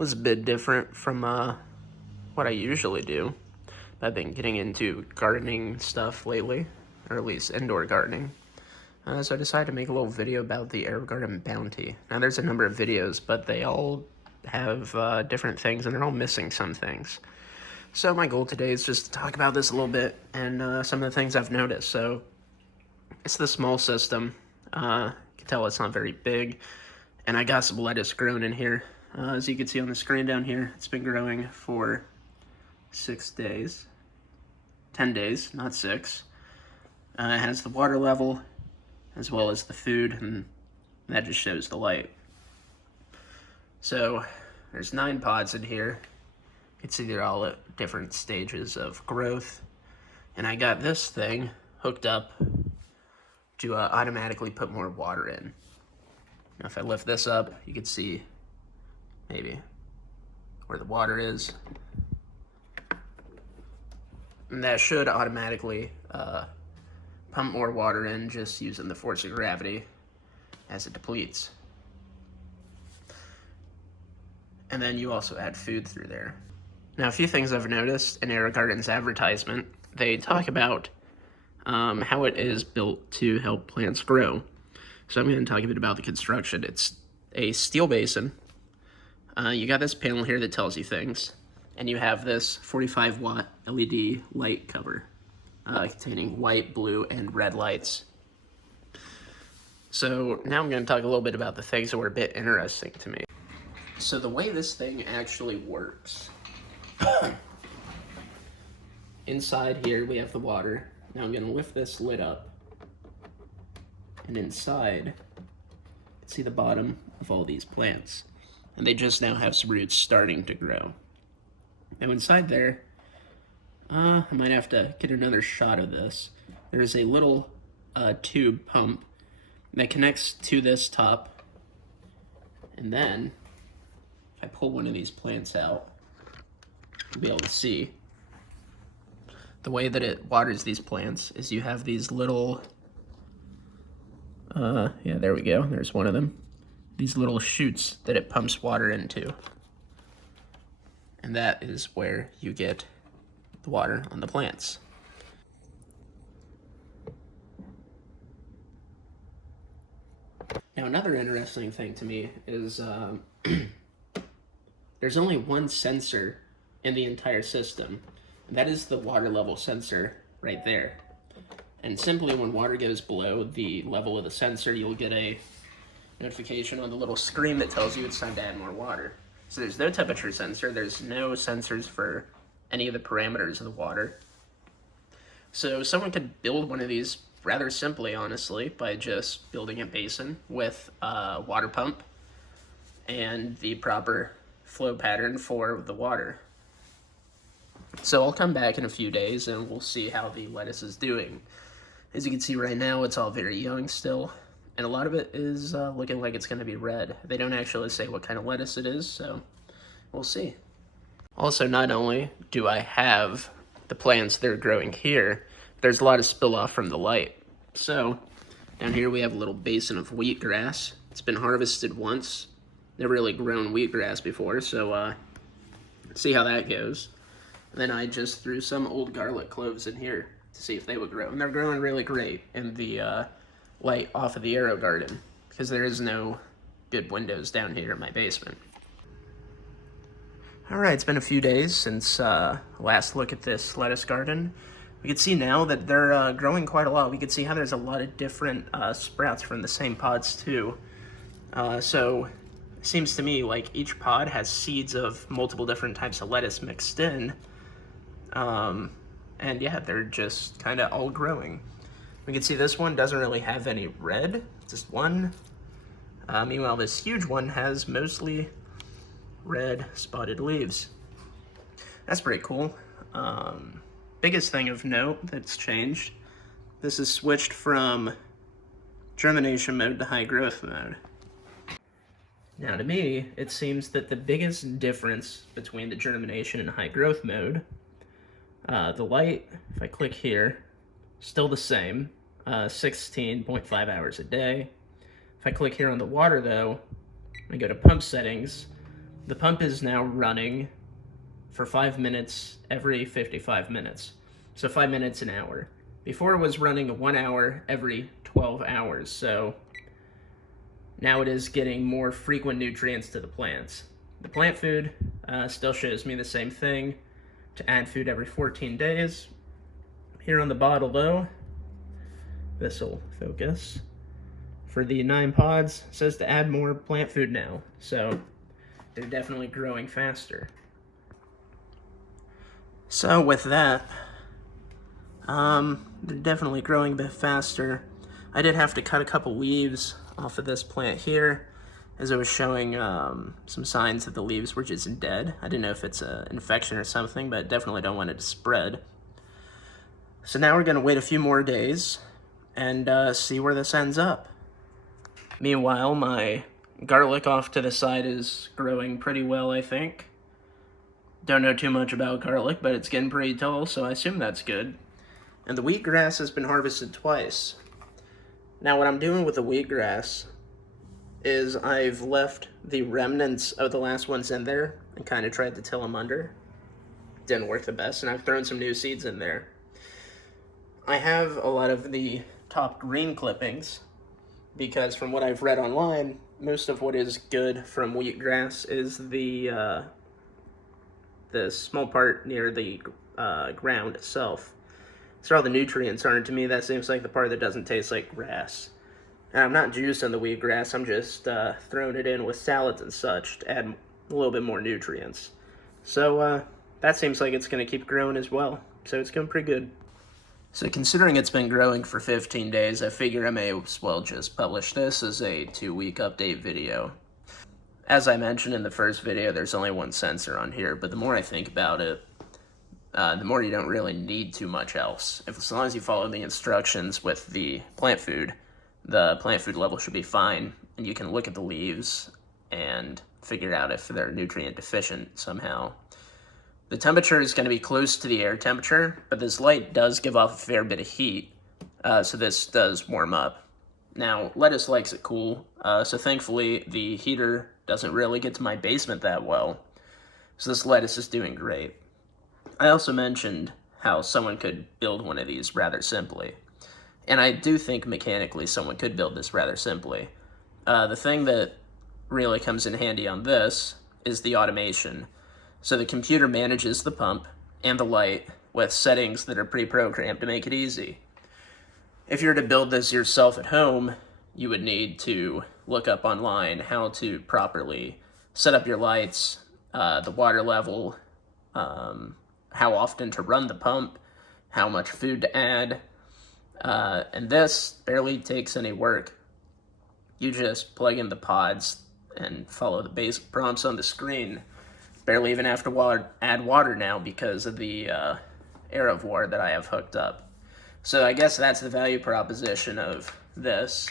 was a bit different from what I usually do. I've been getting into gardening stuff lately, or at least indoor gardening. So I decided to make a little video about the Aerogarden Bounty. Now there's a number of videos, but they all have different things, and they're all missing some things. So my goal today is just to talk about this a little bit, and some of the things I've noticed. So it's the small system. You can tell it's not very big, and I got some lettuce grown in here. As you can see on the screen down here, it's been growing for 6 days. 10 days, not 6. It has the water level, as well as the food, and that just shows the light. So there's 9 pods in here. You can see they're all at different stages of growth. And I got this thing hooked up to automatically put more water in. Now if I lift this up, you can see maybe where the water is. And that should automatically pump more water in just using the force of gravity as it depletes. And then you also add food through there. Now, a few things I've noticed in Aerogarden's advertisement, they talk about how it is built to help plants grow. So I'm going to talk a bit about the construction. It's a steel basin. You got this panel here that tells you things, and you have this 45-watt LED light cover containing white, blue, and red lights. So now I'm going to talk a little bit about the things that were a bit interesting to me. So the way this thing actually works, inside here we have the water. Now I'm going to lift this lid up, and inside, you can see the bottom of all these plants. And they just now have some roots starting to grow. Now inside there, I might have to get another shot of this. There's a little tube pump that connects to this top. And then, if I pull one of these plants out, you'll be able to see. The way that it waters these plants is you have these little, yeah, there we go, there's one of them. These little chutes that it pumps water into. And that is where you get the water on the plants. Now another interesting thing to me is there's only one sensor in the entire system, and that is the water level sensor right there. And simply when water goes below the level of the sensor, you'll get a notification on the little screen that tells you it's time to add more water. So there's no temperature sensor, there's no sensors for any of the parameters of the water. So someone could build one of these rather simply, honestly, by just building a basin with a water pump and the proper flow pattern for the water. So I'll come back in a few days and we'll see how the lettuce is doing. As you can see right now, it's all very young still. And a lot of it is looking like it's going to be red. They don't actually say what kind of lettuce it is, so we'll see. Also, not only do I have the plants that are growing here, there's a lot of spill off from the light. So down here we have a little basin of wheatgrass. It's been harvested once. Never really grown wheatgrass before, so see how that goes. And then I just threw some old garlic cloves in here to see if they would grow. And they're growing really great in the light off of the Aerogarden, because there is no good windows down here in my basement. Alright, it's been a few days since last look at this lettuce garden. We can see now that they're growing quite a lot. We can see how there's a lot of different sprouts from the same pods too. So it seems to me like each pod has seeds of multiple different types of lettuce mixed in. And yeah, they're just kind of all growing. We can see this one doesn't really have any red, just one. Meanwhile, this huge one has mostly red spotted leaves. That's pretty cool. Biggest thing of note that's changed, this is switched from germination mode to high growth mode. Now to me, it seems that the biggest difference between the germination and high growth mode, the light, if I click here, still the same, 16.5 hours a day. If I click here on the water though, I go to pump settings, the pump is now running for 5 minutes every 55 minutes. So 5 minutes an hour. Before it was running 1 hour every 12 hours. So now it is getting more frequent nutrients to the plants. The plant food still shows me the same thing, to add food every 14 days. Here on the bottle though, this will focus. For the 9 pods, it says to add more plant food now. So they're definitely growing faster. So with that, they're definitely growing a bit faster. I did have to cut a couple leaves off of this plant here, as it was showing some signs that the leaves were just dead. I didn't know if it's an infection or something, but definitely don't want it to spread. So now we're gonna wait a few more days and see where this ends up. Meanwhile, my garlic off to the side is growing pretty well, I think. Don't know too much about garlic, but it's getting pretty tall, so I assume that's good. And the wheatgrass has been harvested twice. Now what I'm doing with the wheatgrass is I've left the remnants of the last ones in there and kind of tried to till them under. Didn't work the best, and I've thrown some new seeds in there. I have a lot of the top green clippings, because from what I've read online, most of what is good from wheatgrass is the small part near the ground itself. So all the nutrients are, and to me that seems like the part that doesn't taste like grass. And I'm not juicing the wheatgrass, I'm just throwing it in with salads and such to add a little bit more nutrients. So that seems like it's going to keep growing as well. So it's going pretty good. So considering it's been growing for 15 days, I figure I may as well just publish this as a 2-week update video. As I mentioned in the first video, there's only one sensor on here, but the more I think about it, the more you don't really need too much else. As long as you follow the instructions with the plant food level should be fine, and you can look at the leaves and figure out if they're nutrient deficient somehow. The temperature is going to be close to the air temperature, but this light does give off a fair bit of heat, so this does warm up. Now, lettuce likes it cool, so thankfully the heater doesn't really get to my basement that well, so this lettuce is doing great. I also mentioned how someone could build one of these rather simply, and I do think mechanically someone could build this rather simply. The thing that really comes in handy on this is the automation. So the computer manages the pump and the light with settings that are pre-programmed to make it easy. If you were to build this yourself at home, you would need to look up online how to properly set up your lights, the water level, how often to run the pump, how much food to add, and this barely takes any work. You just plug in the pods and follow the basic prompts on the screen. Barely even have to add water now because of the Aerogarden that I have hooked up. So I guess that's the value proposition of this.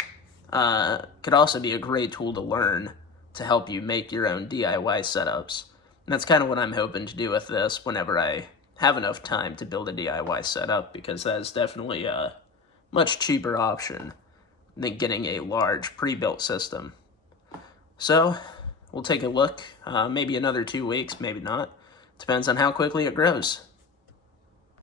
Could also be a great tool to learn to help you make your own DIY setups. And that's kind of what I'm hoping to do with this whenever I have enough time to build a DIY setup, because that is definitely a much cheaper option than getting a large pre-built system. So we'll take a look, maybe another 2 weeks, maybe not. Depends on how quickly it grows.